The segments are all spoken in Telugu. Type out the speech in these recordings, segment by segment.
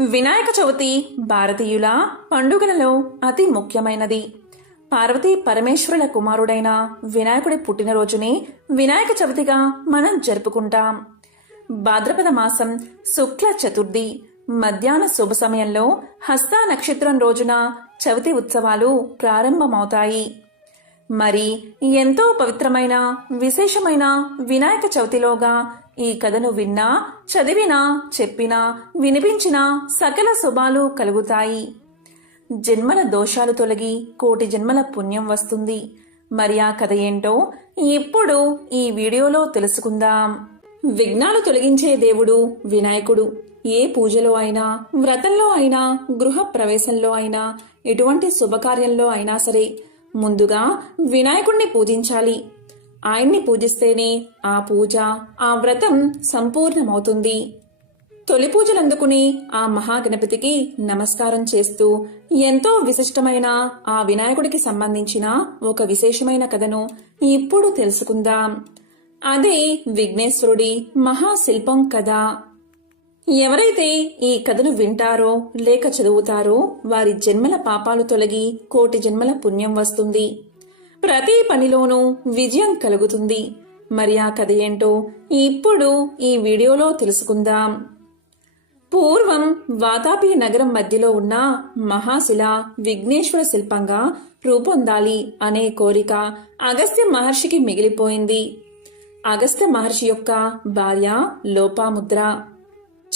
వినాయక చవితి భారతీయుల పండుగలలో అతి ముఖ్యమైనది. పార్వతీ పరమేశ్వరుల కుమారుడైన వినాయకుడి పుట్టినరోజుని వినాయక చవితిగా మనం జరుపుకుంటాం. భాద్రపద మాసం శుక్ల చతుర్థి మధ్యాహ్న శుభ సమయంలో హస్త నక్షత్రం రోజున చవితి ఉత్సవాలు ప్రారంభమవుతాయి. మరి ఎంతో పవిత్రమైన విశేషమైన వినాయక చవితిలోగా ఈ కథను విన్నా చదివినా చెప్పినా వినిపించినా సకల శుభాలు కలుగుతాయి. జన్మల దోషాలు తొలగి కోటి జన్మల పుణ్యం వస్తుంది. మరి ఆ కథ ఏంటో ఇప్పుడు ఈ వీడియోలో తెలుసుకుందాం. విఘ్నాలు తొలగించే దేవుడు వినాయకుడు. ఏ పూజలో అయినా వ్రతంలో అయినా గృహ ప్రవేశంలో అయినా ఎటువంటి శుభకార్యంలో అయినా సరే ముందుగా వినాయకుణ్ణి పూజించాలి. ఆయన్ని పూజిస్తేనే ఆ పూజ ఆ వ్రతం సంపూర్ణమవుతుంది. తొలి పూజలందుకుని ఆ మహాగణపతికి నమస్కారం చేస్తూ ఎంతో విశిష్టమైన ఆ వినాయకుడికి సంబంధించిన ఒక విశేషమైన కథను ఇప్పుడు తెలుసుకుందాం. అదే విఘ్నేశ్వరుడి మహాశిల్పం కథ. ఎవరైతే ఈ కథను వింటారో లేక చదువుతారో వారి జన్మల పాపాలు తొలగి కోటి జన్మల పుణ్యం వస్తుంది. ప్రతి పనిలోనూ విజయం కలుగుతుంది. మరి ఆ కథ ఏంటో ఇప్పుడు ఈ వీడియోలో తెలుసుకుందాం. పూర్వం వాతాపి నగరం మధ్యలో ఉన్న మహాశిల విఘ్నేశ్వర శిల్పంగా రూపొందాలి అనే కోరిక అగస్త్య మహర్షికి మిగిలిపోయింది. అగస్త్య మహర్షి యొక్క భార్య లోపాముద్ర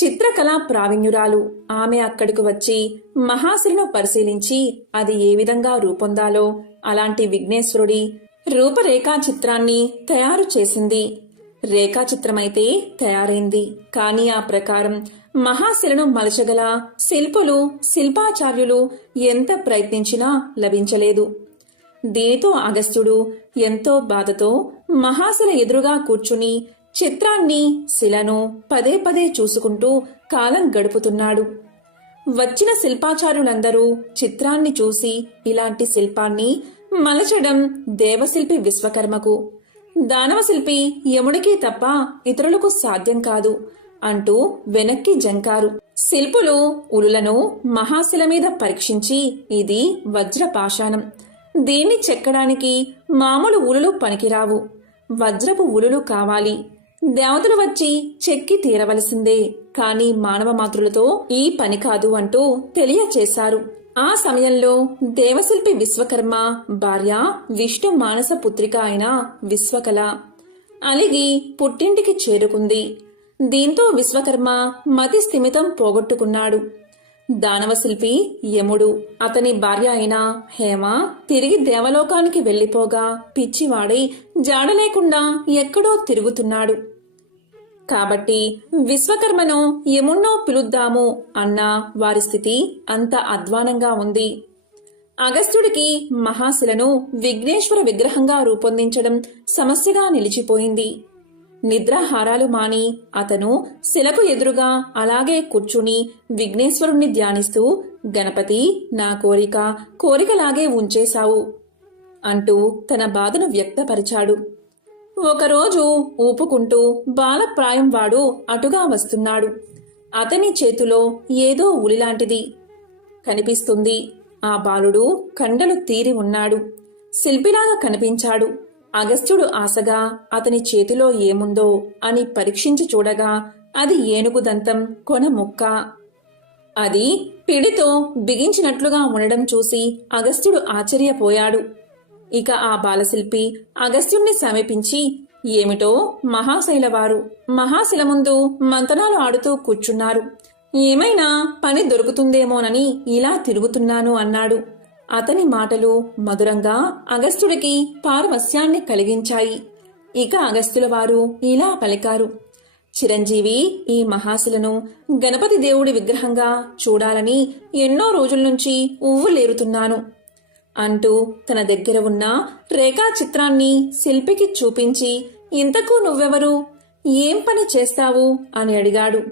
చిత్రకళా ప్రావీణ్యురాలు. ఆమె అక్కడికి వచ్చి మహాశిలను పరిశీలించి అది ఏ విధంగా రూపొందాలో అలాంటి విఘ్నేశ్వరుడి రూపరేఖా చిత్రాన్ని తయారు చేసింది. రేఖాచిత్రమైతే తయారైంది. కానీ ఆ ప్రకారం మహాశిలను మలచగల శిల్పులు శిల్పాచార్యులు ఎంత ప్రయత్నించినా లభించలేదు. దీనితో అగస్త్యుడు ఎంతో బాధతో మహాశిల ఎదురుగా కూర్చుని చిత్రాన్ని శిలను పదే పదే చూసుకుంటూ కాలం గడుపుతున్నాడు. వచ్చిన శిల్పాచారులందరూ చిత్రాన్ని చూసి ఇలాంటి శిల్పాన్ని మలచడం దేవశిల్పి విశ్వకర్మకు. దానవ శిల్పి యముడికి తప్ప ఇతరులకు సాధ్యం కాదు అంటూ వెనక్కి జంకారు. శిల్పులు ఉలులను మహాశిల మీద పరీక్షించి ఇది వజ్రపాషాణం. దీన్ని చెక్కడానికి మామూలు ఉలులు పనికిరావు. వజ్రపు ఉలులు కావాలి. దేవతలు వచ్చి చెక్కి తీరవలసిందే. కాని మానవ మాతృలతో ఈ పని కాదు అంటూ తెలియచేశారు. ఆ సమయంలో దేవశిల్పి విశ్వకర్మ భార్య విష్ణు మానస పుత్రిక అయిన విశ్వకళ అలిగి పుట్టింటికి చేరుకుంది. దీంతో విశ్వకర్మ మతి స్థిమితం పోగొట్టుకున్నాడు. దానవశిల్పి యముడు అతని భార్య అయిన హేమ తిరిగి దేవలోకానికి వెళ్ళిపోగా పిచ్చివాడై జాడలేకుండా ఎక్కడో తిరుగుతున్నాడు. కాబట్టి విశ్వకర్మను యమున్నో పిలుద్దాము అన్న వారి స్థితి అంత అధ్వానంగా ఉంది. అగస్త్యుడికి మహాశిలను విఘ్నేశ్వర విగ్రహంగా రూపొందించడం సమస్యగా నిలిచిపోయింది. నిద్రాహారాలు మాని అతను శిలకు ఎదురుగా అలాగే కూర్చుని విఘ్నేశ్వరుణ్ణి ధ్యానిస్తూ గణపతి నా కోరిక కోరికలాగే ఉంచేశావు అంటూ తన బాధను వ్యక్తపరిచాడు. ఒకరోజు ఊపుకుంటూ బాలప్రాయం వాడు అటుగా వస్తున్నాడు. అతని చేతిలో ఏదో ఉలిలాంటిది కనిపిస్తుంది. ఆ బాలుడు కండలు తీరి ఉన్నాడు. శిల్పిలాగా కనిపించాడు. అగస్త్యుడు ఆశగా అతని చేతిలో ఏముందో అని పరీక్షించి చూడగా అది ఏనుగు దంతం కొన ముక్క. అది పిడితో బిగించినట్లుగా ఉండడం చూసి అగస్త్యుడు ఆశ్చర్యపోయాడు. ఇక ఆ బాలశిల్పి అగస్త్యుణ్ణి సమీపించి ఏమిటో మహాశైలవారు మహాశిల ముందు మంతనాలు ఆడుతూ కూర్చున్నారు. ఏమైనా పని దొరుకుతుందేమోనని ఇలా తిరుగుతున్నాను అన్నాడు. అతని మాటలు మధురంగా అగస్త్యుడికి పారవస్యాన్ని కలిగించాయి. ఇక అగస్త్యుల వారు ఇలా పలికారు. చిరంజీవి ఈ మహాశిలను గణపతి దేవుడి విగ్రహంగా చూడాలని ఎన్నో రోజుల నుంచి ఉవ్వులేరుతున్నాను. అంటూ తన దగ్గర ఉన్న రేఖా చిత్రాన్ని శిల్పికి చూపించి ఇంతకు నువ్వెవరు? ఏం పని చేస్తావు? అని అడిగాడు.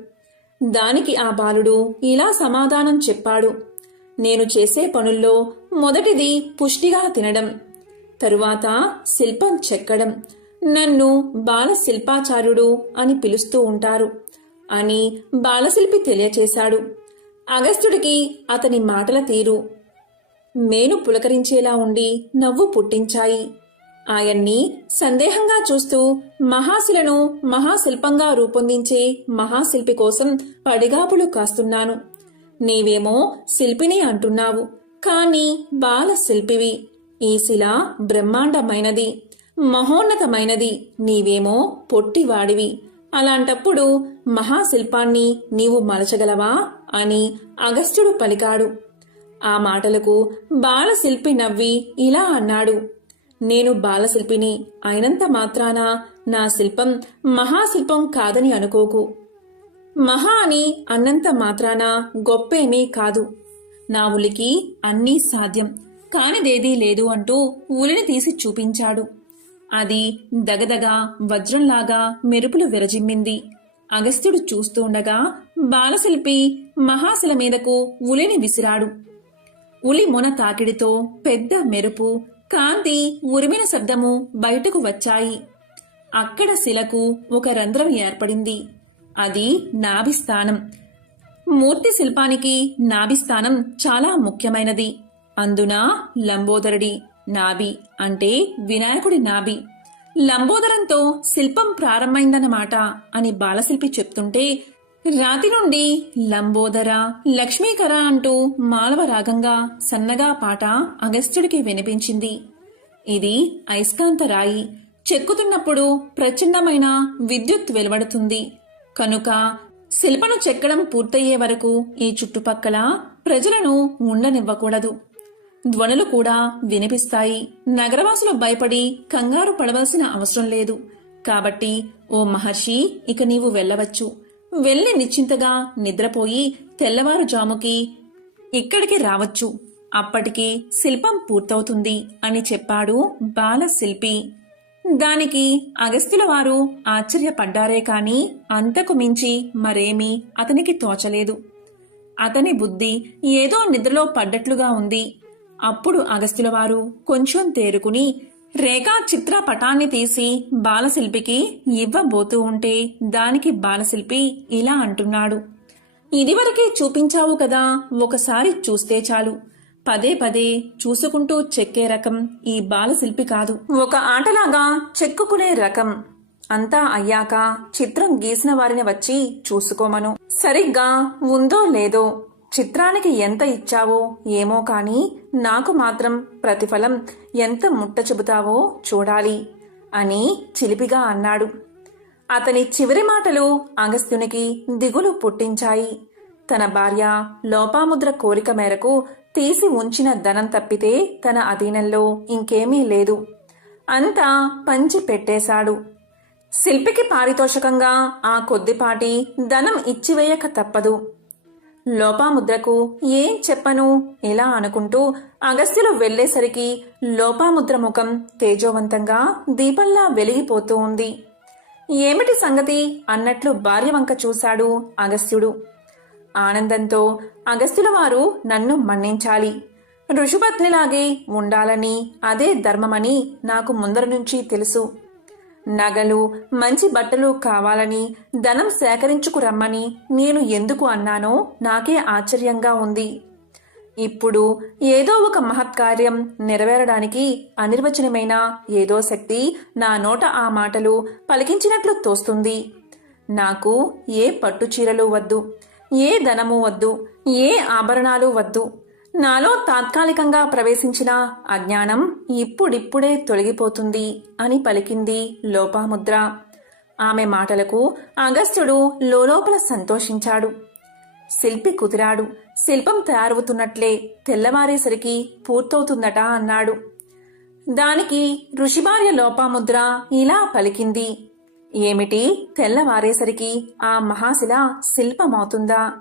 దానికి ఆ బాలుడు ఇలా సమాధానం చెప్పాడు. నేను చేసే పనుల్లో మొదటిది పుష్టిగా తినడం తరువాత శిల్పం చెక్కడం నన్ను బాలశిల్పాచార్యుడు అని పిలుస్తూ ఉంటారు అని బాలశిల్పి తెలియచేశాడు. అగస్త్యుడికి అతని మాటల తీరు నేను పులకరించేలా ఉండి నవ్వు పుట్టించాయి. ఆయన్ని సందేహంగా చూస్తూ మహాశిలను మహాశిల్పంగా రూపొందించే మహాశిల్పి కోసం పడిగాపులు కాస్తున్నాను. నీవేమో శిల్పిని అంటున్నావు కాని బాల శిల్పివి ఈ శిల బ్రహ్మాండమైనది మహోన్నతమైనది. నీవేమో పొట్టివాడివి. అలాంటప్పుడు మహాశిల్పాన్ని నీవు మలచగలవా అని అగస్త్యుడు పలికాడు. ఆ మాటలకు బాలశిల్పి నవ్వి ఇలా అన్నాడు. నేను బాలశిల్పిని అయినంత మాత్రాన నా శిల్పం మహాశిల్పం కాదని అనుకోకు. మహా అని అన్నంత మాత్రాన గొప్పేమీ కాదు. నా ఉలికి అన్నీ సాధ్యం. కానిదేదీ లేదు అంటూ ఉలిని తీసి చూపించాడు. అది దగదగ వజ్రంలాగా మెరుపులు విరజిమ్మింది. అగస్త్యుడు చూస్తుండగా బాలశిల్పి మహాశిల మీదకు ఉలిని విసిరాడు. ఉలి మొన తాకిడితో పెద్ద మెరుపు కాంతి ఉరిమిన శబ్దము బయటకు వచ్చాయి. అక్కడ శిలకు ఒక రంధ్రం ఏర్పడింది. అది నాభిస్థానం. మూర్తి శిల్పానికి నాభిస్థానం చాలా ముఖ్యమైనది. అందున లంబోదరుడి నాభి అంటే వినాయకుడి నాభి. లంబోదరంతో శిల్పం ప్రారంభమైందన్నమాట అని బాలశిల్పి చెప్తుంటే రాతి నుండి లంబోదర లక్ష్మీకర అంటూ మాలవ రాగంగా సన్నగా పాట అగస్త్యుడికి వినిపించింది. ఇది అయస్కాంత రాయి. చెక్కుతున్నప్పుడు ప్రచండమైన విద్యుత్ వెలువడుతుంది. కనుక శిల్పను చెక్కడం పూర్తయ్యే వరకు ఈ చుట్టుపక్కల ప్రజలను ఉండనివ్వకూడదు. ధ్వనులు కూడా వినిపిస్తాయి. నగరవాసులు భయపడి కంగారు పడవలసిన అవసరం లేదు. కాబట్టి ఓ మహర్షి ఇక నీవు వెళ్ళవచ్చు. వెళ్ళి నిశ్చింతగా నిద్రపోయి తెల్లవారుజాముకి ఇక్కడికి రావచ్చు. అప్పటికి శిల్పం పూర్తవుతుంది అని చెప్పాడు బాలశిల్పి. దానికి అగస్త్యుల వారు ఆశ్చర్యపడ్డారే కాని అంతకు మించి మరేమీ అతనికి తోచలేదు. అతని బుద్ధి ఏదో నిద్రలో పడ్డట్లుగా ఉంది. అప్పుడు అగస్త్యుల వారు కొంచెం తేరుకుని రేఖా చిత్ర పటాన్ని తీసి బాలశిల్పికి ఇవ్వబోతూ ఉంటే దానికి బాలశిల్పి ఇలా అంటున్నాడు. ఇదివరకే చూపించావు కదా ఒకసారి చూస్తే చాలు. పదే పదే చూసుకుంటూ చెక్కే రకం ఈ బాలశిల్పి కాదు. ఒక ఆటలాగా చెక్కుకునే రకం. అంతా అయ్యాక చిత్రం గీసిన వారిని వచ్చి చూసుకోమను. సరిగ్గా ఉందో లేదో చిత్రానికి ఎంత ఇచ్చావో ఏమో కాని నాకు మాత్రం ప్రతిఫలం ఎంత ముట్ట చెబుతావో చూడాలి అని చిలిపిగా అన్నాడు. అతని చివరి మాటలు అగస్త్యునికి దిగులు పుట్టించాయి. తన భార్య లోపాముద్ర కోరిక మేరకు తీసి ఉంచిన ధనం తప్పితే తన అధీనంలో ఇంకేమీ లేదు. అంతా పంచి పెట్టేశాడు. శిల్పికి పారితోషకంగా ఆ కొద్దిపాటి ధనం ఇచ్చివేయక తప్పదు. లోపాముద్రకు ఏం చెప్పను? ఇలా అనుకుంటూ అగస్త్యులు వెళ్ళేసరికి లోపాముద్ర ముఖం తేజోవంతంగా దీపంలా వెలిగిపోతూ ఉంది. ఏమిటి సంగతి? అన్నట్లు భార్య వంక చూశాడు అగస్త్యుడు. ఆనందంతో అగస్త్యుల వారు నన్ను మన్నించాలి. ఋషుపత్నిలాగే ఉండాలని అదే ధర్మమని నాకు ముందర నుంచి తెలుసు. నగలు మంచి బట్టలు కావాలని ధనం సేకరించుకురమ్మని నేను ఎందుకు అన్నానో నాకే ఆశ్చర్యంగా ఉంది. ఇప్పుడు ఏదో ఒక మహత్కార్యం నెరవేరడానికి అనిర్వచనమైన ఏదో శక్తి నా నోట ఆ మాటలు పలికించినట్లు తోస్తుంది. నాకు ఏ పట్టు చీరలు వద్దు ఏ ధనము వద్దు ఏ ఆభరణాలు వద్దు. నాలో తాత్కాలికంగా ప్రవేశించిన అజ్ఞానం ఇప్పుడిప్పుడే తొలగిపోతుంది అని పలికింది లోపాముద్ర. ఆమె మాటలకు అగస్త్యుడు లోలోపల సంతోషించాడు. శిల్పి కుదిరాడు. శిల్పం తయారవుతున్నట్లే తెల్లవారేసరికి పూర్తవుతుందట అన్నాడు. దానికి ఋషిభార్య లోపాముద్ర ఇలా పలికింది. ఏమిటి? తెల్లవారేసరికి ఆ మహాశిల శిల్పమవుతుందా?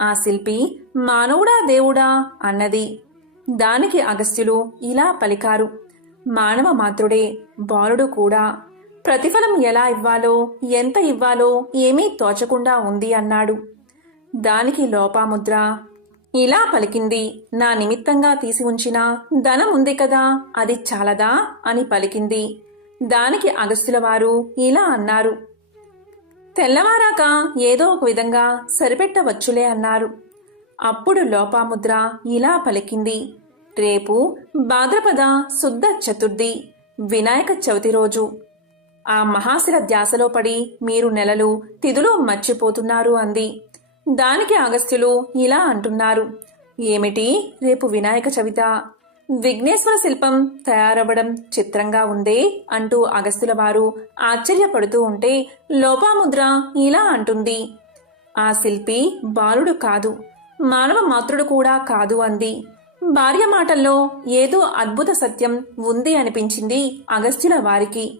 ఆ శిల్పి మానవుడా దేవుడా అన్నది. దానికి అగస్త్యులు ఇలా పలికారు. మానవ మాత్రుడే బాలుడు కూడా. ప్రతిఫలం ఎలా ఇవ్వాలో ఎంత ఇవ్వాలో ఏమీ తోచకుండా ఉంది అన్నాడు. దానికి లోపాముద్ర ఇలా పలికింది నా నిమిత్తంగా తీసి ఉంచిన ధనం ఉంది కదా అది చాలదా అని పలికింది. దానికి అగస్త్యుల వారు ఇలా అన్నారు. తెల్లవారాక ఏదో ఒక విధంగా సరిపెట్టవచ్చులే అన్నారు. అప్పుడు లోపాముద్ర ఇలా పలికింది. రేపు భాద్రపద శుద్ధ చతుర్థి వినాయక చవితి రోజు. ఆ మహాశిల ధ్యాసలో పడి మీరు నెలలు తిథులు మర్చిపోతున్నారు అంది. దానికి అగస్త్యులు ఇలా అంటున్నారు. ఏమిటి? రేపు వినాయక చవిత. విఘ్నేశ్వర శిల్పం తయారవ్వడం చిత్రంగా ఉందే అంటూ అగస్తుల వారు ఆశ్చర్యపడుతూ ఉంటే లోపాముద్ర ఇలా అంటుంది. ఆ శిల్పి బాలుడు కాదు మానవ మాతృడు కూడా కాదు అంది. భార్య మాటల్లో ఏదో అద్భుత సత్యం ఉంది అనిపించింది అగస్త్యుల వారికి.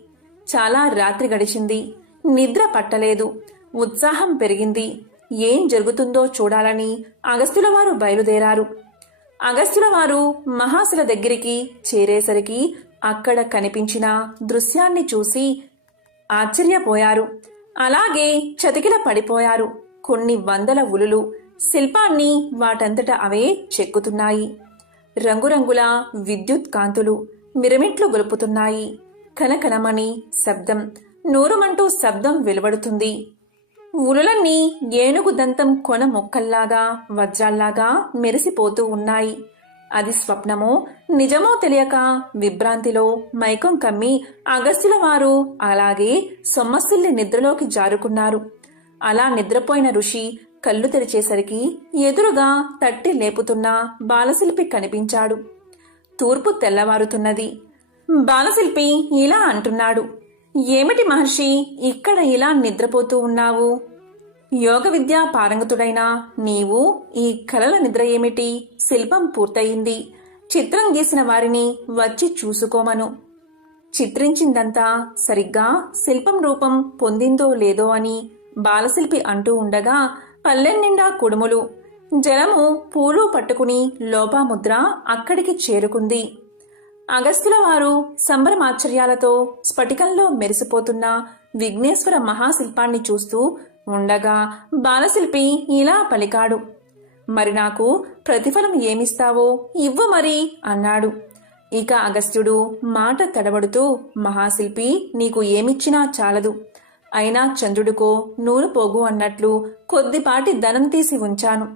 చాలా రాత్రి గడిచింది నిద్ర పట్టలేదు ఉత్సాహం పెరిగింది. ఏం జరుగుతుందో చూడాలని అగస్త్యుల వారు బయలుదేరారు. అగస్త్యుల వారు మహాశుల దగ్గరికి చేరేసరికి అక్కడ కనిపించిన దృశ్యాన్ని చూసి ఆశ్చర్యపోయారు. అలాగే చతికిల పడిపోయారు. కొన్ని వందల ఉలులు శిల్పాన్ని వాటంతట అవే చెక్కుతున్నాయి. రంగురంగుల విద్యుత్ కాంతులు మిరమిట్లు గొలుపుతున్నాయి. కనకనమని శబ్దం నూరుమంటూ శబ్దం వెలువడుతుంది. ఉలులన్నీ ఏనుగు దంతం కొన మొక్కల్లాగా వజ్రాల్లాగా మెరిసిపోతూ ఉన్నాయి. అది స్వప్నమో నిజమో తెలియక విభ్రాంతిలో మైకం కమ్మి అగస్త్యుల వారు అలాగే సొమ్మసిల్లి నిద్రలోకి జారుకున్నారు. అలా నిద్రపోయిన ఋషి కళ్ళు తెరిచేసరికి ఎదురుగా తట్టి లేపుతున్న బాలశిల్పి కనిపించాడు. తూర్పు తెల్లవారుతున్నది. బాలశిల్పి ఇలా అంటున్నాడు. ఏమిటి మహర్షి ఇక్కడ ఇలా నిద్రపోతూ ఉన్నావు? యోగ విద్యా పారంగతుడైన నీవు ఈ కలల నిద్ర ఏమిటి? శిల్పం పూర్తయింది. చిత్రం గీసిన వారిని వచ్చి చూసుకోమను. చిత్రించిందంతా సరిగ్గా శిల్పం రూపం పొందిందో లేదో అని బాలశిల్పి అంటూ ఉండగా పల్లెం నిండా కుడుములు. జలము పూలు పట్టుకుని లోపాముద్ర అక్కడికి చేరుకుంది. అగస్త్యుల వారు సంబరమాశ్చర్యాలతో స్ఫటికంలో మెరిసిపోతున్న విఘ్నేశ్వర మహాశిల్పాన్ని చూస్తూ ఉండగా బాలశిల్పి ఇలా పలికాడు. మరి నాకు ప్రతిఫలం ఏమిస్తావో ఇవ్వు మరి అన్నాడు. ఇక అగస్త్యుడు మాట తడబడుతూ మహాశిల్పి నీకు ఏమిచ్చినా చాలదు. అయినా చంద్రుడికో నూలు పోగు అన్నట్లు కొద్దిపాటి ధనం తీసి ఉంచాను.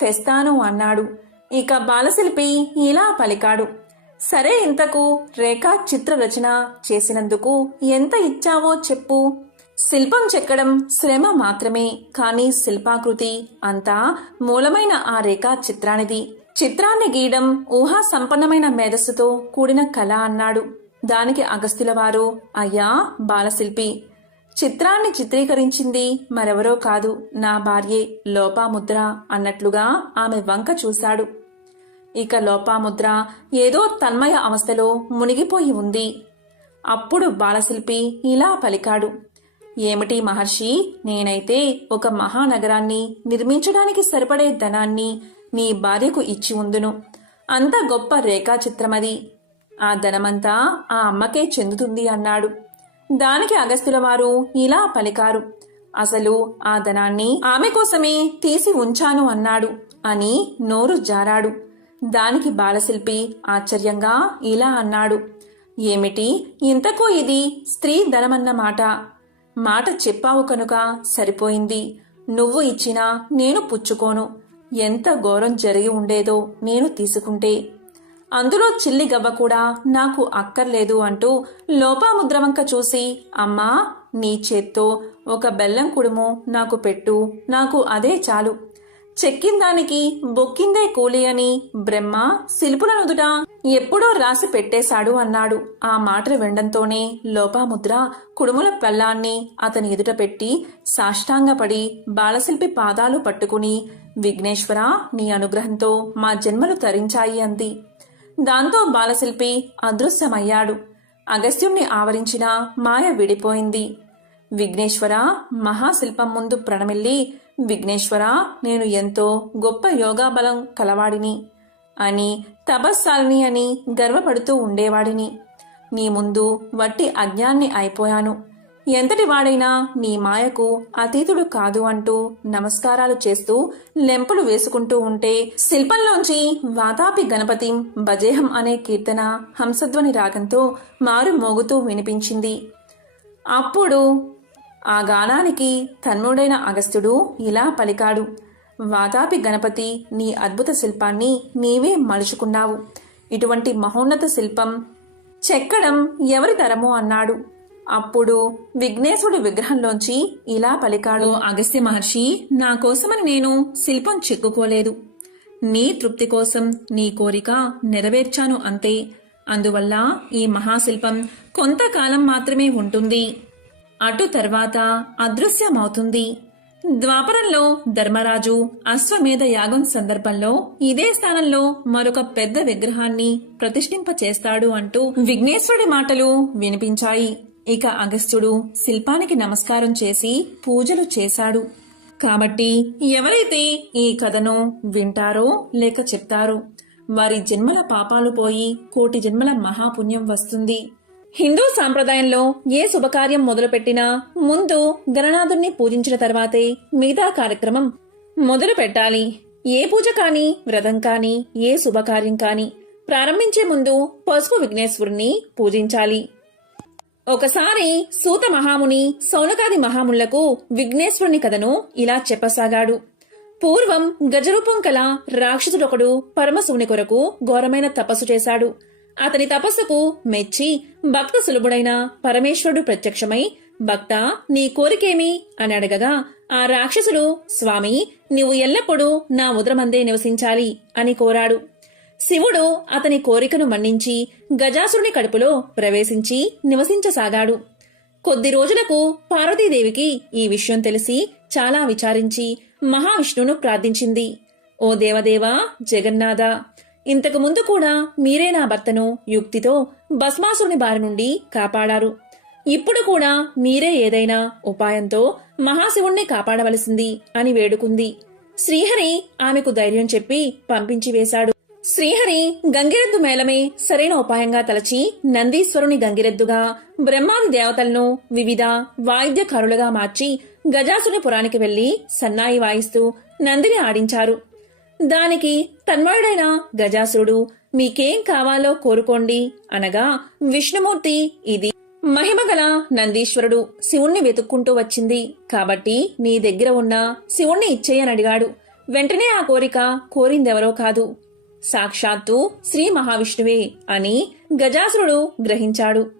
తెస్తాను అన్నాడు. ఇక బాలశిల్పి ఇలా పలికాడు. సరే ఇంతకు రేఖా చిత్ర రచన చేసినందుకు ఎంత ఇచ్చావో చెప్పు. శిల్పం చెక్కడం శ్రమ మాత్రమే కానీ శిల్పాకృతి అంతా మూలమైన ఆ రేఖా చిత్రానిది. చిత్రాన్ని గీయడం ఊహా సంపన్నమైన మేధస్సుతో కూడిన కళ అన్నాడు. దానికి అగస్త్యుల వారు అయ్యా బాలశిల్పి. చిత్రాన్ని చిత్రీకరించింది మరెవరో కాదు నా భార్యే లోపాముద్ర అన్నట్లుగా ఆమె వంక చూశాడు. ఇక లోపాముద్ర ఏదో తన్మయ అవస్థలో మునిగిపోయి ఉంది. అప్పుడు బాలశిల్పి ఇలా పలికాడు. ఏమిటి మహర్షి నేనైతే ఒక మహానగరాన్ని నిర్మించడానికి సరిపడే ధనాన్ని నీ భార్యకు ఇచ్చి ఉందును. అంత గొప్ప రేఖాచిత్రమది. ఆ ధనమంతా ఆ అమ్మకే చెందుతుంది అన్నాడు. దానికి అగస్తుల వారు ఇలా పలికారు. అసలు ఆ ధనాన్ని ఆమె కోసమే తీసి ఉంచాను అన్నాడు అని నోరు జారాడు. దానికి బాలశిల్పి ఆశ్చర్యంగా ఇలా అన్నాడు. ఏమిటి? ఇంతకు ఇది స్త్రీ ధనమన్నమాట మాట. చెప్పావు కనుక సరిపోయింది. నువ్వు ఇచ్చినా నేను పుచ్చుకోను. ఎంత ఘోరం జరిగి ఉండేదో నేను తీసుకుంటే. అందులో చిల్లి గవ్వ కూడా నాకు అక్కర్లేదు అంటూ లోపాముద్రవంక చూసి అమ్మా నీ చేత్తో ఒక బెల్లం కుడుము నాకు పెట్టు నాకు అదే చాలు. చెక్కిందానికి బొక్కిందే కూలి అని బ్రహ్మ శిల్పుల నుదుట ఎప్పుడో రాసి పెట్టేశాడు అన్నాడు. ఆ మాటలు వినడంతోనే లోపాముద్ర కుడుముల పెళ్ళాన్ని అతని ఎదుట పెట్టి సాష్టాంగపడి బాలశిల్పి పాదాలు పట్టుకుని విఘ్నేశ్వర నీ అనుగ్రహంతో మా జన్మలు తరించాయి అంది. దాంతో బాలశిల్పి అదృశ్యమయ్యాడు. అగస్త్యుణ్ణి ఆవరించిన మాయ విడిపోయింది. విఘ్నేశ్వర మహాశిల్పం ముందు ప్రణమిల్లి విఘ్నేశ్వర నేను ఎంతో గొప్ప యోగాబలం కలవాడిని అని తపస్సాలిని అని గర్వపడుతూ ఉండేవాడిని. నీ ముందు వట్టి అజ్ఞాన్ని అయిపోయాను. ఎంతటి వాడైనా నీ మాయకు అతీతుడు కాదు అంటూ నమస్కారాలు చేస్తూ లెంపులు వేసుకుంటూ ఉంటే శిల్పంలోంచి వాతాపి గణపతి భజేహం అనే కీర్తన హంసధ్వని రాగంతో మారు మోగుతూ వినిపించింది. అప్పుడు ఆ గానానికి తన్ముడైన అగస్త్యుడు ఇలా పలికాడు. వాతాపి గణపతి నీ అద్భుత శిల్పాన్ని నీవే మలుచుకున్నావు. ఇటువంటి మహోన్నత శిల్పం చెక్కడం ఎవరి తరమో? అన్నాడు. అప్పుడు విఘ్నేశుడు విగ్రహంలోంచి ఇలా పలికాడు. అగస్త్య మహర్షి నా కోసమని నేను శిల్పం చెక్కుకోలేదు. నీ తృప్తి కోసం నీ కోరిక నెరవేర్చాను అంతే. అందువల్ల ఈ మహాశిల్పం కొంతకాలం మాత్రమే ఉంటుంది. అటు తర్వాత అదృశ్యమవుతుంది. ద్వాపరంలో ధర్మరాజు అశ్వమేధ యాగం సందర్భంలో ఇదే స్థానంలో మరొక పెద్ద విగ్రహాన్ని ప్రతిష్ఠింప చేస్తాడు అంటూ విఘ్నేశ్వరుడి మాటలు వినిపించాయి. ఇక అగస్త్యుడు శిల్పానికి నమస్కారం చేసి పూజలు చేశాడు. కాబట్టి ఎవరైతే ఈ కథను వింటారో లేక చెప్తారో వారి జన్మల పాపాలు పోయి కోటి జన్మల మహాపుణ్యం వస్తుంది. హిందూ సాంప్రదాయంలో ఏ శుభకార్యం మొదలుపెట్టినా ముందు గణనాథుణ్ణి పూజించిన తర్వాతే మిగతా కార్యక్రమం మొదలు పెట్టాలి. ఏ పూజ కాని వ్రతం కాని ఏ శుభకార్యం కాని ప్రారంభించే ముందు పసుపు విఘ్నేశ్వరుణ్ణి పూజించాలి. ఒకసారి సూత మహాముని సౌనకాది మహాములకు విఘ్నేశ్వరుని కథను ఇలా చెప్పసాగాడు. పూర్వం గజరూపం కల రాక్షసుడొకడు పరమశివుని కొరకు ఘోరమైన తపస్సు చేశాడు. అతని తపస్సుకు మెచ్చి భక్త సులభుడైన పరమేశ్వరుడు ప్రత్యక్షమై భక్త నీ కోరికేమి అని అడగగా ఆ రాక్షసుడు స్వామి నీవు ఎల్లప్పుడూ నా ఉదరమందే నివసించాలి అని కోరాడు. శివుడు అతని కోరికను మన్నించి గజాసురుని కడుపులో ప్రవేశించి నివసించసాగాడు. కొద్ది రోజులకు పార్వతీదేవికి ఈ విషయం తెలిసి చాలా విచారించి మహావిష్ణువును ప్రార్థించింది. ఓ దేవదేవా జగన్నాథ ఇంతకు ముందు కూడా మీరే నా భర్తను యుక్తితో భస్మాసురుని బారి నుండి కాపాడారు. ఇప్పుడు కూడా మీరే ఏదైనా ఉపాయంతో మహాశివుణ్ణి కాపాడవలసింది అని వేడుకుంది. శ్రీహరి ఆమెకు ధైర్యం చెప్పి పంపించి వేశాడు. శ్రీహరి గంగిరెద్దు మేళమే సరైన ఉపాయంగా తలచి నందీశ్వరుని గంగిరెద్దుగా బ్రహ్మాది దేవతలను వివిధ వాయిద్యకారులుగా మార్చి గజాసుని పురానికి వెళ్ళి సన్నాయి వాయిస్తూ నందిని ఆడించారు. దానికి తన్మయుడైన గజాసురుడు మీకేం కావాలో కోరుకోండి అనగా విష్ణుమూర్తి ఇది మహిమగల నందీశ్వరుడు శివుణ్ణి వెతుక్కుంటూ వచ్చింది. కాబట్టి నీ దగ్గర ఉన్న శివుణ్ణి ఇచ్చేయని అడిగాడు. వెంటనే ఆ కోరిక కోరిందెవరో కాదు. సాక్షాత్తు శ్రీ మహావిష్ణువే అని గజాసురుడు గ్రహించాడు.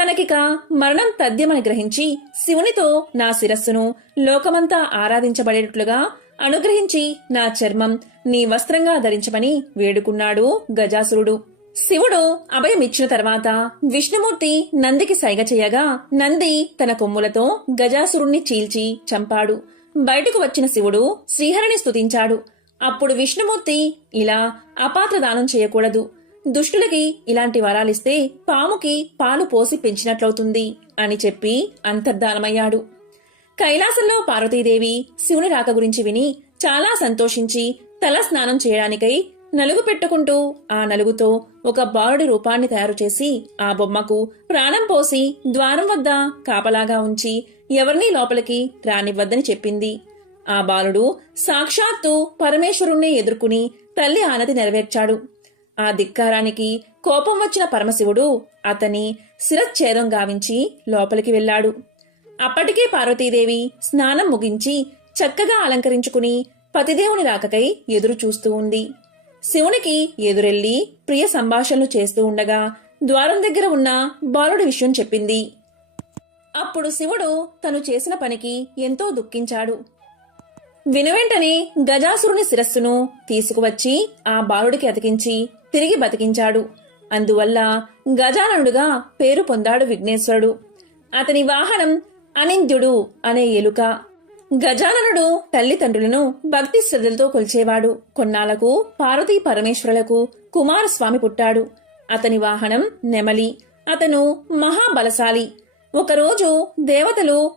తనకిక మరణం తథ్యమని గ్రహించి శివునితో నా శిరస్సును లోకమంతా ఆరాధించబడేటట్లుగా అనుగ్రహించి నా చర్మం నీ వస్త్రంగా ధరించమని వేడుకున్నాడు గజాసురుడు. శివుడు అభయమిచ్చిన తర్వాత విష్ణుమూర్తి నందికి సైగ చేయగా నంది తన కొమ్ములతో గజాసురుణ్ణి చీల్చి చంపాడు. బయటకు వచ్చిన శివుడు శ్రీహరిని స్తుతించాడు. అప్పుడు విష్ణుమూర్తి ఇలా అపాత్ర దానం చేయకూడదు. దుష్టులకి ఇలాంటి వరాలిస్తే పాముకి పాలు పోసి పెంచినట్లవుతుంది అని చెప్పి అంతర్ధానమయ్యాడు. కైలాసంలో పార్వతీదేవి శివుని రాక గురించి విని చాలా సంతోషించి తల స్నానం చేయడానికై నలుగు పెట్టుకుంటూ ఆ నలుగుతో ఒక బాలుడి రూపాన్ని తయారు చేసి ఆ బొమ్మకు ప్రాణం పోసి ద్వారం వద్ద కాపలాగా ఉంచి ఎవరినీ లోపలికి రానివ్వద్దని చెప్పింది. ఆ బాలుడు సాక్షాత్తు పరమేశ్వరుణ్ణి ఎదుర్కొని తల్లి ఆనతి నెరవేర్చాడు. ఆ ధిక్కారానికి కోపం వచ్చిన పరమశివుడు అతని శిరచ్ఛేదం గావించి లోపలికి వెళ్ళాడు. అప్పటికే పార్వతీదేవి స్నానం ముగించి చక్కగా అలంకరించుకుని పతిదేవుని రాకకై ఎదురు చూస్తూ ఉంది. శివునికి ఎదురెళ్ళి ప్రియ సంభాషణలు చేస్తూ ఉండగా ద్వారం దగ్గర ఉన్న బాలుడి విషయం చెప్పింది. అప్పుడు శివుడు తను చేసిన పనికి ఎంతో దుఃఖించాడు. వినవెంటనే గజాసురుని శిరస్సును తీసుకువచ్చి ఆ బాలుడికి అతికించి తిరిగి బతికించాడు. అందువల్ల గజాననుడుగా పేరు పొందాడు విఘ్నేశ్వరుడు. అతని వాహనం అనింద్యుడు అనే ఎలుక. గజాననుడు తల్లిదండ్రులను భక్తి శ్రద్ధలతో కొలిచేవాడు. కొన్నాళ్ళకు పార్వతీ పరమేశ్వరులకు కుమారస్వామి పుట్టాడు. అతని వాహనం నెమలి. అతను మహాబలశాలి. ఒకరోజు దేవతలు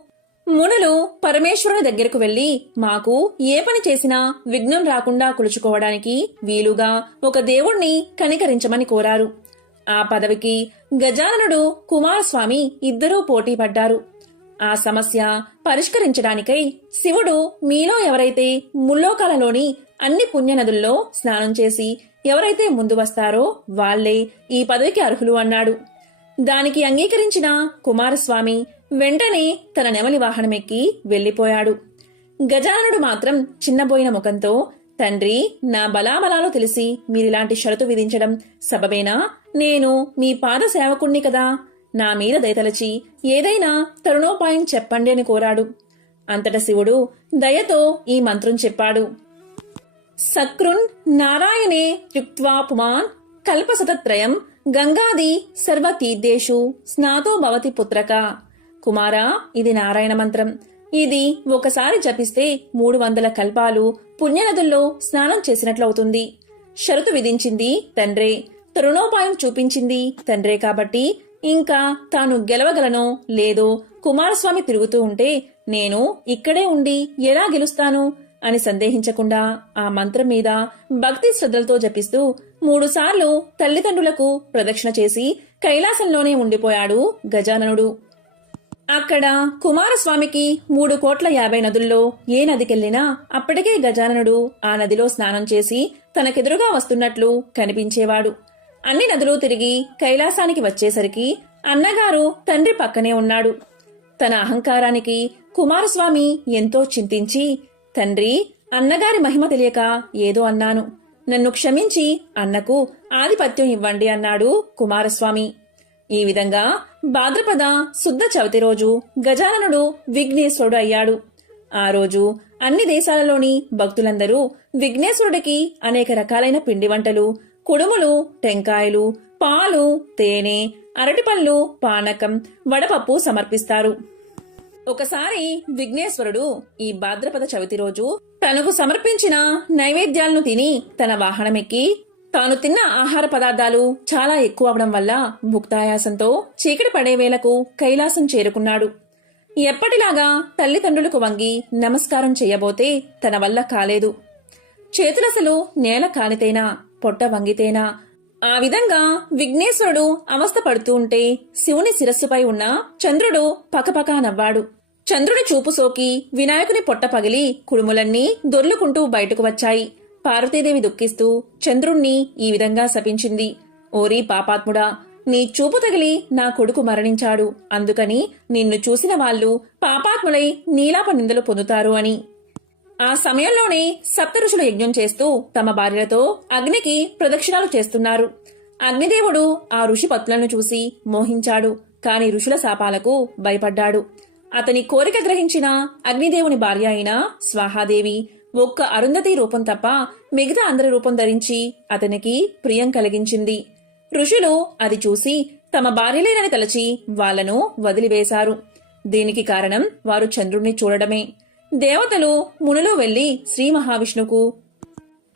మునులు పరమేశ్వరుని దగ్గరకు వెళ్ళి మాకు ఏ పని చేసినా విఘ్నం రాకుండా కొలుచుకోవడానికి వీలుగా ఒక దేవుణ్ణి కనికరించమని కోరారు. ఆ పదవికి గజాననుడు కుమారస్వామి ఇద్దరూ పోటీ పడ్డారు. ఆ సమస్య పరిష్కరించడానికై శివుడు మీలో ఎవరైతే ముల్లోకాలలోని అన్ని పుణ్యనదుల్లో స్నానం చేసి ఎవరైతే ముందు వస్తారో వాళ్ళే ఈ పదవికి అర్హులు అన్నాడు. దానికి అంగీకరించిన కుమారస్వామి వెంటనే తన నెమలి వాహనమెక్కి వెళ్ళిపోయాడు గజాననుడు మాత్రం చిన్నబోయిన ముఖంతో తండ్రి నా బలాబలాలు తెలిసి మీరిలాంటి షరతు విధించడం సబబేనా? నేను మీ పాద సేవకుణ్ణి కదా. నా మీద దయతలచి ఏదైనా తరుణోపాయం చెప్పండి అని కోరాడు. అంతట శివుడు దయతో ఈ మంత్రం చెప్పాడు. సక్రున్ నారాయణే యుక్వా పుమాన్ కల్పసతత్రయం గంగాది సర్వతీర్థేషు స్నాతో భవతి పుత్రక. కుమారా ఇది నారాయణ మంత్రం. ఇది ఒకసారి జపిస్తే మూడు వందల కల్పాలు పుణ్యనదుల్లో స్నానం చేసినట్లవుతుంది షరతు విధించింది తండ్రే. తరుణోపాయం చూపించింది తండ్రే కాబట్టి ఇంకా తాను గెలవగలనో లేదో కుమారస్వామి తిరుగుతూ ఉంటే నేను ఇక్కడే ఉండి ఎలా గెలుస్తాను అని సందేహించకుండా ఆ మంత్రం మీద భక్తి శ్రద్ధలతో జపిస్తూ మూడుసార్లు తల్లిదండ్రులకు ప్రదక్షిణ చేసి కైలాసంలోనే ఉండిపోయాడు గజాననుడు. అక్కడ కుమారస్వామికి మూడు కోట్ల యాభై నదుల్లో ఏ నదికెళ్ళినా అప్పటికే గజాననుడు ఆ నదిలో స్నానం చేసి తనకెదురుగా వస్తున్నట్లు కనిపించేవాడు. అన్ని నదులు తిరిగి కైలాసానికి వచ్చేసరికి అన్నగారు తండ్రి పక్కనే ఉన్నాడు. తన అహంకారానికి కుమారస్వామి ఎంతో చింతించి తండ్రి అన్నగారి మహిమ తెలియక ఏదో అన్నాను. నన్ను క్షమించి అన్నకు ఆధిపత్యం ఇవ్వండి అన్నాడు కుమారస్వామి. ఈ విధంగా భాద్రపద శుద్ధ చవితి రోజు గజాననుడు విఘ్నేశ్వరుడు అయ్యాడు. ఆ రోజు అన్ని దేశాలలోని భక్తులందరూ విఘ్నేశ్వరుడికి అనేక రకాలైన పిండి వంటలు కుడుములు టెంకాయలు పాలు తేనె అరటిపళ్ళు పానకం వడపప్పు సమర్పిస్తారు. ఒకసారి విఘ్నేశ్వరుడు ఈ భాద్రపద చవితి రోజు తనకు సమర్పించిన నైవేద్యాలను తిని తన వాహనమెక్కి తాను తిన్న ఆహార పదార్థాలు చాలా ఎక్కువ అవడం వల్ల భుక్తాయాసంతో చీకటి పడే వేళకు కైలాసం చేరుకున్నాడు. ఎప్పటిలాగా తల్లిదండ్రులకు వంగి నమస్కారం చేయబోతే తన వల్ల కాలేదు. చేతులసలు నేల కాలితేనా? పొట్ట వంగితేనా? ఆ విధంగా విఘ్నేశ్వరుడు అవస్థ పడుతూ ఉంటే శివుని శిరస్సుపై ఉన్న చంద్రుడు పకపకా నవ్వాడు. చంద్రుడి చూపు సోకి వినాయకుని పొట్ట పగిలి కుడుములన్నీ దొర్లుకుంటూ బయటకు వచ్చాయి. పార్వతీదేవి దుఃఖిస్తూ చంద్రుణ్ణి ఈ విధంగా శపించింది. ఓరి పాపాత్ముడా నీ చూపు తగిలి నా కొడుకు మరణించాడు. అందుకని నిన్ను చూసిన వాళ్ళు పాపాత్ములై నీలాప నిందలు పొందుతారు అని. ఆ సమయంలోనే సప్త ఋషులు యజ్ఞం చేస్తూ తమ భార్యలతో అగ్నికి ప్రదక్షిణాలు చేస్తున్నారు. అగ్నిదేవుడు ఆ ఋషి పత్నులను చూసి మోహించాడు కాని ఋషుల శాపాలకు భయపడ్డాడు. అతని కోరిక గ్రహించిన అగ్నిదేవుని భార్య అయిన స్వాహాదేవి ఒక్క అరుంధతి రూపం తప్ప మిగతా అందరి రూపం ధరించి అతనికి ప్రియం కలిగించింది. ఋషులు అది చూసి తమ భార్యలేనని తలచి వాళ్ళను వదిలివేశారు. దీనికి కారణం వారు చంద్రుణ్ణి చూడడమే. దేవతలు మునులు వెళ్ళి శ్రీ మహావిష్ణుకు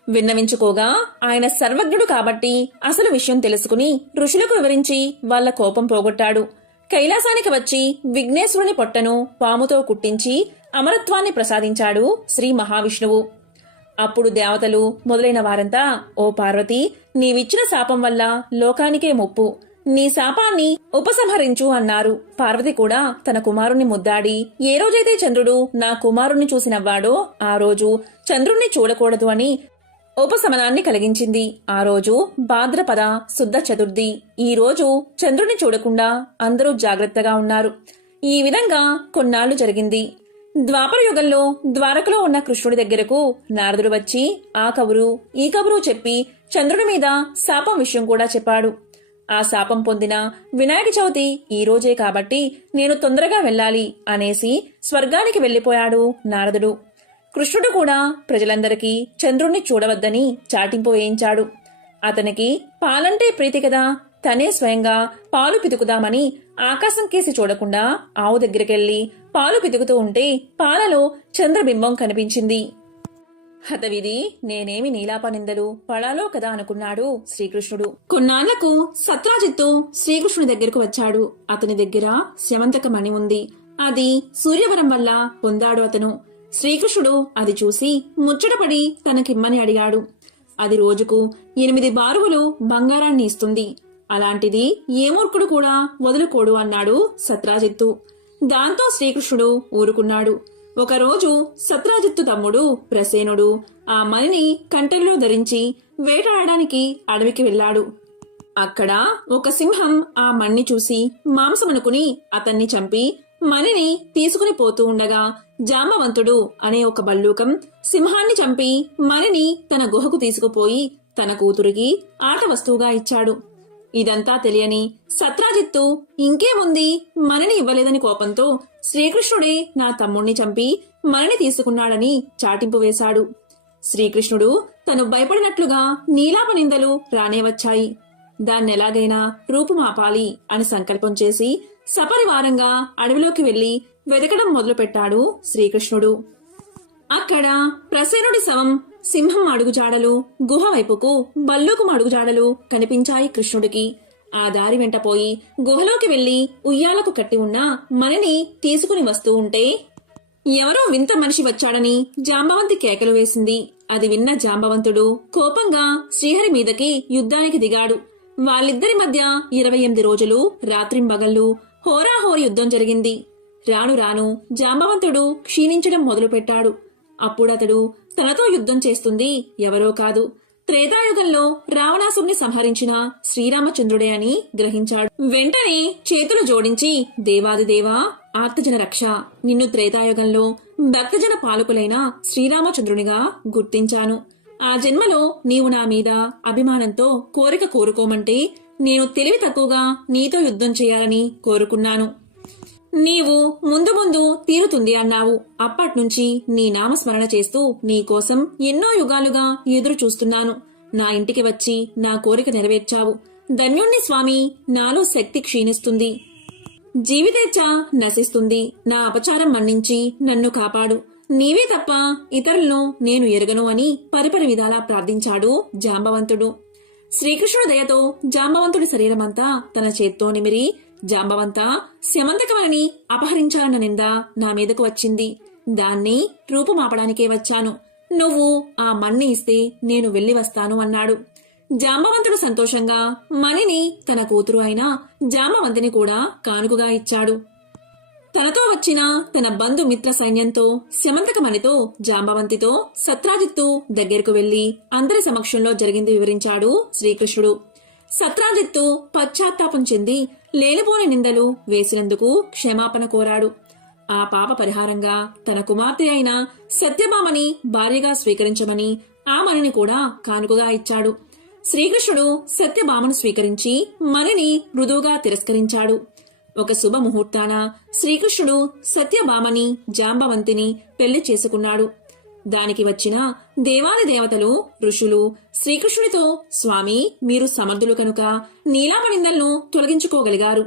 విన్నవించుకోగా ఆయన సర్వజ్ఞుడు కాబట్టి అసలు విషయం తెలుసుకుని ఋషులకు వివరించి వాళ్ళ కోపం పోగొట్టాడు. కైలాసానికి వచ్చి విఘ్నేశ్వరుని పొట్టను పాముతో కుట్టించి అమరత్వాన్ని ప్రసాదించాడు శ్రీ మహావిష్ణువు. అప్పుడు దేవతలు మొదలైన వారంతా ఓ పార్వతి నీవిచ్చిన శాపం వల్ల లోకానికే ముప్పు. నీ శాపాన్ని ఉపసంహరించు అన్నారు. పార్వతి కూడా తన కుమారుణ్ణి ముద్దాడి ఏ రోజైతే చంద్రుడు నా కుమారుణ్ణి చూసి నవ్వాడో ఆ రోజు చంద్రుణ్ణి చూడకూడదు అని ఉపశమనాన్ని కలిగించింది. ఆ రోజు భాద్రపద శుద్ధ చతుర్థి. ఈ రోజు చంద్రుని చూడకుండా అందరూ జాగ్రత్తగా ఉన్నారు. ఈ విధంగా కొన్నాళ్ళు జరిగింది. ద్వాపర యుగంలో ద్వారకలో ఉన్న కృష్ణుడి దగ్గరకు నారదుడు వచ్చి ఆ కబురు ఈ కబురు చెప్పి చంద్రుడి మీద శాపం విషయం కూడా చెప్పాడు. ఆ శాపం పొందిన వినాయక చవితి ఈ రోజే కాబట్టి నేను తొందరగా వెళ్ళాలి అనేసి స్వర్గానికి వెళ్ళిపోయాడు నారదుడు. కృష్ణుడు కూడా ప్రజలందరికీ చంద్రుణ్ణి చూడవద్దని చాటింపు వేయించాడు. అతనికి పాలంటే ప్రీతి కదా తనే స్వయంగా పాలు పితుకుదామని ఆకాశం కేసి చూడకుండా ఆవు దగ్గరికెళ్ళి పాలు పితుకుతూ ఉంటే పాలలో చంద్రబింబం కనిపించింది. హతవిధి నేనేమి నీలాపనిందలు? పడాలో కదా అనుకున్నాడు శ్రీకృష్ణుడు. కొన్నాళ్ళకు సత్రాజిత్తు శ్రీకృష్ణుడి దగ్గరకు వచ్చాడు. అతని దగ్గర శమంతక మణి ఉంది. అది సూర్యవరం వల్ల పొందాడు అతను. శ్రీకృష్ణుడు అది చూసి ముచ్చటపడి తనకిమ్మని అడిగాడు. అది రోజుకు ఎనిమిది బారువులు బంగారాన్ని ఇస్తుంది. అలాంటిది ఏ మూర్ఖుడు కూడా వదులుకోడు అన్నాడు సత్రాజిత్తు. దాంతో శ్రీకృష్ణుడు ఊరుకున్నాడు. ఒకరోజు సత్రాజిత్తు తమ్ముడు ప్రసేనుడు ఆ మణిని కంటెల్లో ధరించి వేటాడడానికి అడవికి వెళ్ళాడు. అక్కడ ఒక సింహం ఆ మణ్ణి చూసి మాంసమనుకుని అతన్ని చంపి మణిని తీసుకుని పోతూ ఉండగా జాంబవంతుడు అనే ఒక బల్లూకం సింహాన్ని చంపి మణిని తన గుహకు తీసుకుపోయి తన కూతురికి ఆట వస్తువుగా ఇచ్చాడు. ఇదంతా తెలియని సత్రాజిత్తు ఇంకేముంది మనని ఇవ్వలేదని కోపంతో శ్రీకృష్ణుడే నా తమ్ముణ్ణి చంపి మనని తీసుకున్నాడని చాటింపు వేశాడు. శ్రీకృష్ణుడు తను భయపడినట్లుగా నీలాప నిందలు రానే వచ్చాయి. దాన్నెలాగైనా రూపుమాపాలి అని సంకల్పం చేసి సపరివారంగా అడవిలోకి వెళ్ళి వెతకడం మొదలుపెట్టాడు శ్రీకృష్ణుడు. అక్కడ ప్రసేనుడి శవం సింహం అడుగుజాడలు గుహ వైపుకు బల్లుకు అడుగుజాడలు కనిపించాయి కృష్ణుడికి. ఆ దారి వెంట పోయి గుహలోకి వెళ్ళి ఉయ్యాలకు కట్టి ఉన్న మనని తీసుకుని వస్తూ ఉంటే ఎవరో వింత మనిషి వచ్చాడని జాంబవంతి కేకలు వేసింది. అది విన్న జాంబవంతుడు కోపంగా శ్రీహరి మీదకి యుద్ధానికి దిగాడు. వాళ్ళిద్దరి మధ్య ఇరవై ఎనిమిది రోజులు రాత్రింబగళ్ళు హోరాహోరి యుద్ధం జరిగింది. రాను రాను జాంబవంతుడు క్షీణించడం మొదలుపెట్టాడు. అప్పుడతడు తనతో యుద్ధం చేస్తుంది. ఎవరో కాదు. త్రేతాయుగంలో రావణాసుని సంహరించిన శ్రీరామచంద్రుడే అని గ్రహించాడు. వెంటనే చేతులు జోడించి దేవాదిదేవా ఆర్తజన రక్ష. నిన్ను త్రేతాయుగంలో భక్తజన పాలకులైన శ్రీరామచంద్రునిగా గుర్తించాను. ఆ జన్మలో నీవు నా మీద అభిమానంతో కోరిక కోరుకోమంటే నేను తెలివి తక్కువగా నీతో యుద్ధం చేయాలని కోరుకున్నాను. నీవు ముందు ముందు తీరుతుంది అన్నావు. అప్పట్నుంచి నీ నామస్మరణ చేస్తూ నీకోసం ఎన్నో యుగాలుగా ఎదురు చూస్తున్నాను నా ఇంటికి వచ్చి నా కోరిక నెరవేర్చావు. ధన్యుణ్ణి స్వామి నాలో శక్తి క్షీణిస్తుంది. జీవితేచ్ఛ నశిస్తుంది. నా అపచారం మన్నించి నన్ను కాపాడు. నీవే తప్ప ఇతరులను నేను ఎరగను అని పరిపరి విధాలా ప్రార్థించాడు జాంబవంతుడు. శ్రీకృష్ణుడు దయతో జాంబవంతుడి శరీరమంతా తన చేత్తో నిమిరి జాంబవంతా శమంతకమని అపహరించాలన్న నింద నా మీదకు వచ్చింది. దాన్ని రూపుమాపడానికే వచ్చాను. నువ్వు ఆ మణ్ణి ఇస్తే నేను వెళ్ళి వస్తాను అన్నాడు. జాంబవంతుడు సంతోషంగా మణిని తన కూతురు అయిన జాంబవంతిని కూడా కానుకగా ఇచ్చాడు. తనతో వచ్చిన తన బంధు మిత్ర సైన్యంతో శమంతకమణితో జాంబవంతితో సత్రాజిత్తు దగ్గరకు వెళ్ళి అందరి సమక్షంలో జరిగింది వివరించాడు శ్రీకృష్ణుడు. సత్రాజిత్తు పశ్చాత్తాపం చెంది లేనిపోని నిందలు వేసినందుకు క్షమాపణ కోరాడు. ఆ పాప పరిహారంగా తన కుమార్తె అయిన సత్యభామని భార్యగా స్వీకరించమని ఆ మణిని కూడా కానుకగా ఇచ్చాడు. శ్రీకృష్ణుడు సత్యభామను స్వీకరించి మణిని మృదువుగా తిరస్కరించాడు. ఒక శుభ ముహూర్తాన శ్రీకృష్ణుడు సత్యభామని జాంబవంతిని పెళ్ళి చేసుకున్నాడు. దానికి వచ్చిన దేవాది దేవతలు ఋషులు శ్రీకృష్ణుడితో స్వామి మీరు సమర్థులు కనుక నీలామణిందలను తొలగించుకోగలిగారు.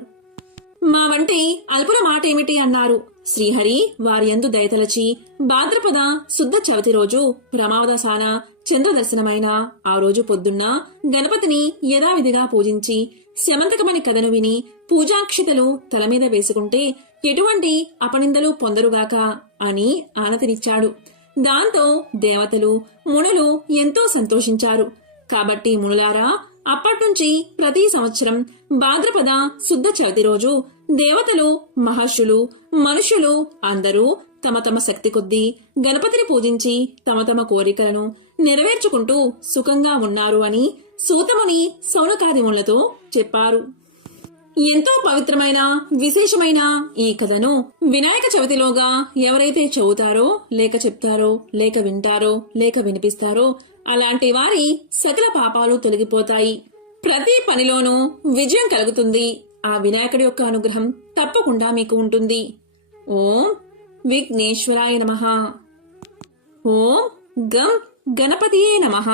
మా వంటి అల్పుల మాటేమిటి? అన్నారు. శ్రీహరి వారియందు దయతలచి భాద్రపద శుద్ధ చవితి రోజు ప్రమావదశాన చంద్రదర్శనమైన ఆ రోజు పొద్దున్న గణపతిని యథావిధిగా పూజించి శమంతకమని కథను విని పూజాక్షితలు తల మీద వేసుకుంటే ఎటువంటి అపనిందలు పొందరుగాక అని ఆనతినిచ్చాడు. దాంతో దేవతలు మునులు ఎంతో సంతోషించారు. కాబట్టి మునులారా అప్పట్నుంచి ప్రతి సంవత్సరం భాద్రపద శుద్ధ చవితి రోజు దేవతలు మహర్షులు మనుషులు అందరూ తమ తమ శక్తి కొద్దీ గణపతిని పూజించి తమ తమ కోరికలను నెరవేర్చుకుంటూ సుఖంగా ఉన్నారు అని సూతముని సౌనకాదిములతో చెప్పారు. ఎంతో పవిత్రమైన విశేషమైన ఈ కథను వినాయక చవితిలోగా ఎవరైతే చదువుతారో లేక చెప్తారో లేక వింటారో లేక వినిపిస్తారో అలాంటి వారి సకల పాపాలు తొలగిపోతాయి. ప్రతి పనిలోనూ విజయం కలుగుతుంది. ఆ వినాయకుడి యొక్క అనుగ్రహం తప్పకుండా మీకు ఉంటుంది. ఓం విఘ్నేశ్వరాయ నమః. ఓం గం గణపతియే నమః.